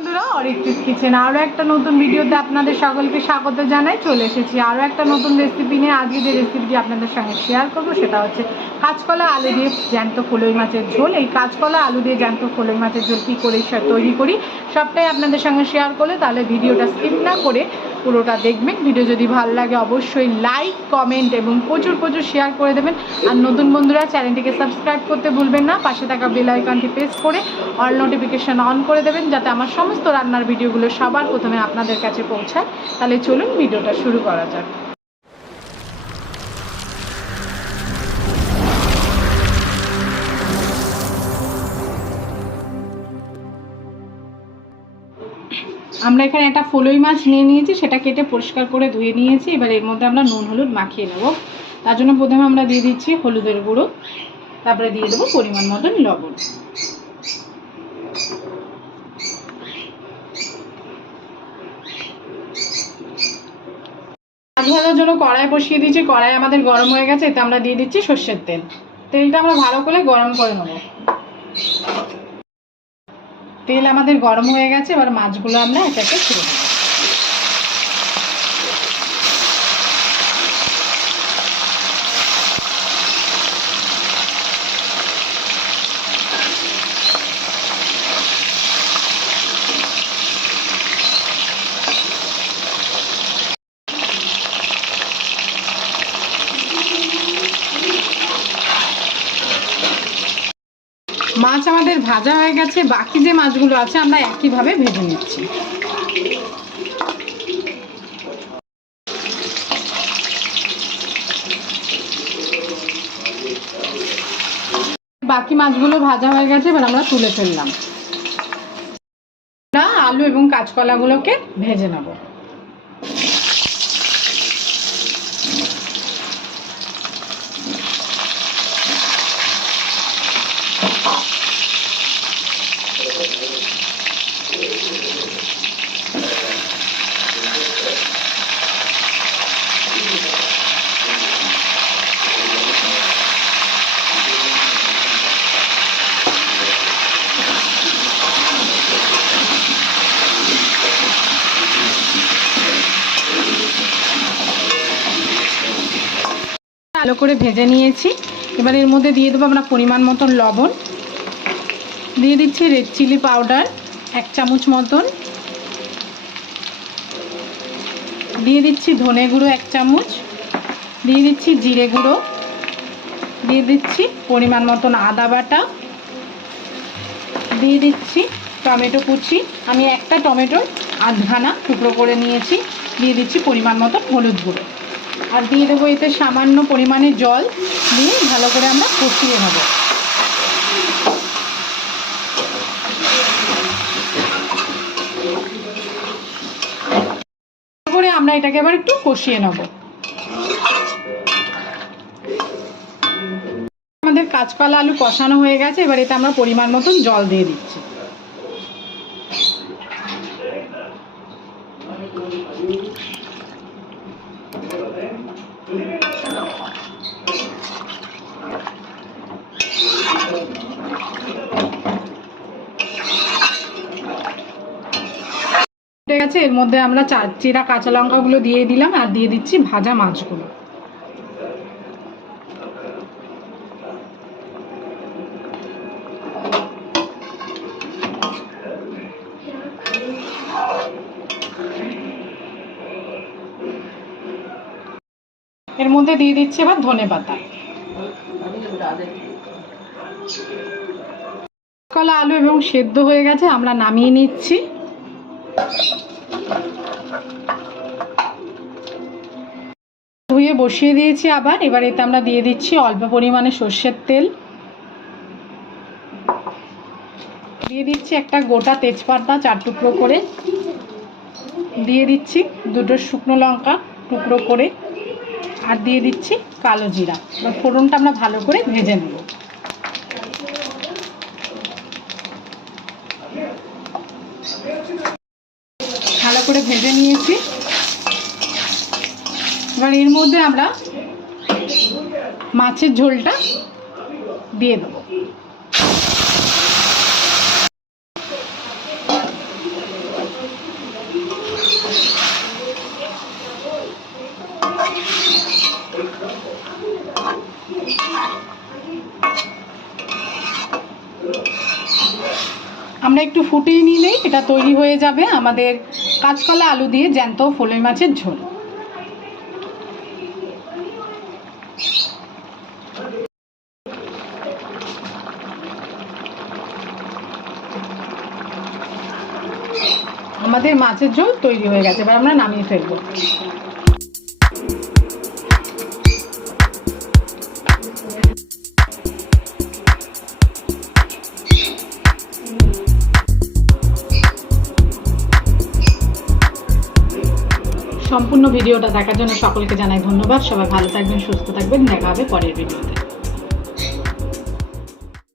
বন্ধুরা, অরিত্রিস কিচেন আরও একটা নতুন ভিডিওতে আপনাদের সকলকে স্বাগত জানাই। চলে এসেছি আরও একটা নতুন রেসিপি নিয়ে। আজকে যে রেসিপিটি আপনাদের সঙ্গে শেয়ার করবো সেটা হচ্ছে কাঁচকলা আলু দিয়ে জ্যান্ত ফলই মাছের ঝোল। এই কাঁচকলা আলু দিয়ে জ্যান্ত ফলই মাছের ঝোল কী করে তৈরি করি সবটাই আপনাদের সঙ্গে শেয়ার করলে, তাহলে ভিডিওটা স্কিপ না করে পুরোটা দেখবেন। ভিডিও যদি ভালো লাগে অবশ্যই লাইক, কমেন্ট এবং প্রচুর শেয়ার করে দেবেন। আর নতুন বন্ধুরা চ্যানেলটিকে সাবস্ক্রাইব করতে ভুলবেন না। পাশে থাকা বেল আইকনটি প্রেস করে অল নোটিফিকেশন অন করে দেবেন, যাতে আমার সমস্ত রান্নার ভিডিওগুলো সবার প্রথমে আপনাদের কাছে পৌঁছায়। তাহলে চলুন ভিডিওটা শুরু করা যাক। আমরা এখানে একটা ফলই মাছ নিয়ে নিয়েছি, সেটা কেটে পরিষ্কার করে ধুয়ে নিয়েছি। এবার এর মধ্যে আমরা নুন হলুদ মাখিয়ে নেব। তার জন্য প্রথমে আমরা দিয়ে দিচ্ছি হলুদের গুঁড়ো, তারপরে দিয়ে দেবো পরিমাণ মতন লবণ। মাছ ভাজার জন্য কড়াই বসিয়ে দিয়েছি, কড়াই আমাদের গরম হয়ে গেছে। এতে আমরা দিয়ে দিচ্ছি সর্ষের তেল। তেলটা আমরা ভালো করে গরম করে নেব। তেল আমাদের গরম হয়ে গেছে, এবার মাছগুলো আমরা একে একে ছেড়ে দেবো। মাছ আমাদের ভাজা হয়ে গেছে, বাকি যে মাছগুলো আছে আমরা একইভাবে ভেজে নিচ্ছি। বাকি মাছগুলো ভাজা হয়ে গেছে, এবার আমরা তুলে ফেললাম। আলু এবং কাঁচকলাগুলোকে ভেজে নেব। ভালো করে ভেজে নিয়েছি। এবার এর মধ্যে দিয়ে দেবো আমরা পরিমাণ মতন লবণ, দিয়ে দিচ্ছি রেড চিলি পাউডার 1 চামচ মতন, দিয়ে দিচ্ছি ধনে গুঁড়ো 1 চামচ, দিয়ে দিচ্ছি জিরে গুঁড়ো, দিয়ে দিচ্ছি পরিমাণ মতন আদা বাটা, দিয়ে দিচ্ছি টমেটো কুচি। আমি একটা টমেটোর আধখানা টুকরো করে নিয়েছি। দিয়ে দিচ্ছি পরিমাণ মতন হলুদ গুঁড়ো, আর দিয়ে দেবো এতে সামান্য পরিমাণে জল, দিয়ে ভালো করে আমরা কষিয়ে নেব। করে আমরা এটাকে আবার একটু কষিয়ে নেব। আমাদের কাঁচকলা আলু কষানো হয়ে গেছে, এবার এতে আমরা পরিমাণ মতন জল দিয়ে দিচ্ছি। ঠিক আছে, এর মধ্যে আমরা চিরা কাঁচা লঙ্কাগুলো দিয়ে দিলাম, আর দিয়ে দিচ্ছি ভাজা মাছগুলো। এর মধ্যে দিয়ে দিচ্ছি এবার ধনে পাতা। কাঁচকলা আলু এবং সেদ্ধ হয়ে গেছে, আমরা নামিয়ে নিচ্ছি। ধুয়ে বসিয়ে দিয়েছি আবার। এবার এতে আমরা দিয়ে দিচ্ছি অল্প পরিমাণে সর্ষের তেল, দিয়ে দিচ্ছি একটা গোটা তেজপাতা 4 টুকরো করে, দিয়ে দিচ্ছি 2টো শুকনো লঙ্কা টুকরো করে, আর দিয়ে দিচ্ছি কালো জিরা। এবার ফোড়নটা আমরা ভালো করে ভেজে নেব। ভালো করে ভেজে নিয়েছি। এবার এর মধ্যে আমরা মাছের ঝোলটা দিয়ে দেবো। আমরা একটু ফুটিয়ে নিলেই এটা তৈরি হয়ে যাবে আমাদের কাঁচকলা আলু দিয়ে জ্যান্ত ফলই মাছের ঝোল। আমাদের মাছের ঝোল তৈরি হয়ে গেছে, এবার আমরা নামিয়ে ফেলবো। সম্পূর্ণ ভিডিওটা দেখার জন্য সকলকে জানাই ধন্যবাদ। সবাই ভালো থাকবেন, সুস্থ থাকবেন, দেখা হবে পরের ভিডিওতে।